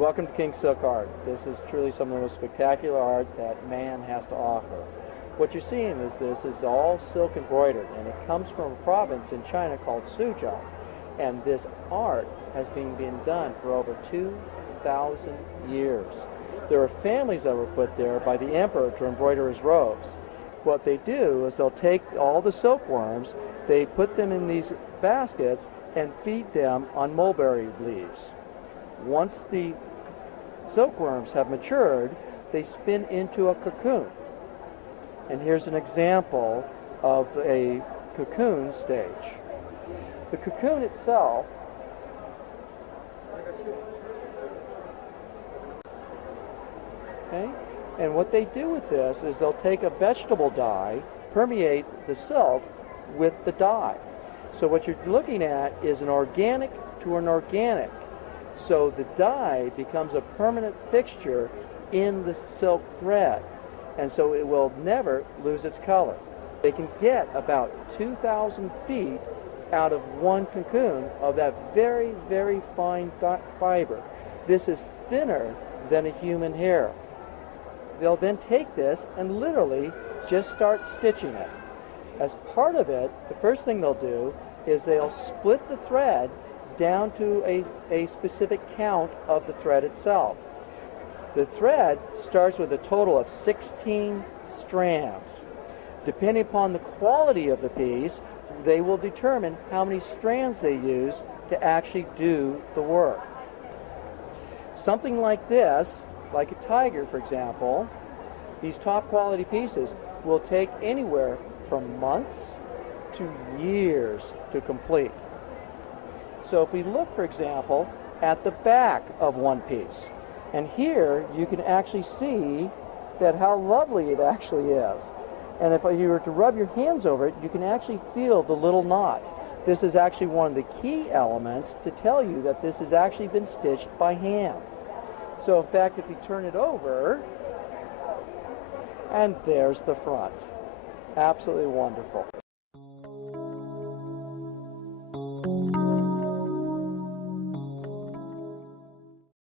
Welcome to King Silk Art. This is truly some of the most spectacular art that man has to offer. What you're seeing is this is all silk embroidered, and it comes from a province in China called Suzhou. And this art has been being done for over 2,000 years. There are families that were put there by the emperor to embroider his robes. What they do is they'll take all the silkworms, they put them in these baskets and feed them on mulberry leaves. Once the silkworms have matured, they spin into a cocoon. And here's an example of a cocoon stage. The cocoon itself and what they do with this is they'll take a vegetable dye, permeate the silk with the dye. So what you're looking at is an organic to an organic. So the dye becomes a permanent fixture in the silk thread, and so it will never lose its color. They can get about 2,000 feet out of one cocoon of that very, very fine fiber. This is thinner than a human hair. They'll then take this and literally just start stitching it. As part of it, the first thing they'll do is they'll split the thread down to a specific count of the thread itself. The thread starts with a total of 16 strands. Depending upon the quality of the piece, they will determine how many strands they use to actually do the work. Something like this, like a tiger for example, these top quality pieces will take anywhere from months to years to complete. So if we look, for example, at the back of one piece, and here you can actually see that how lovely it actually is. And if you were to rub your hands over it, you can actually feel the little knots. This is actually one of the key elements to tell you that this has actually been stitched by hand. So in fact, if you turn it over, and there's the front. Absolutely wonderful.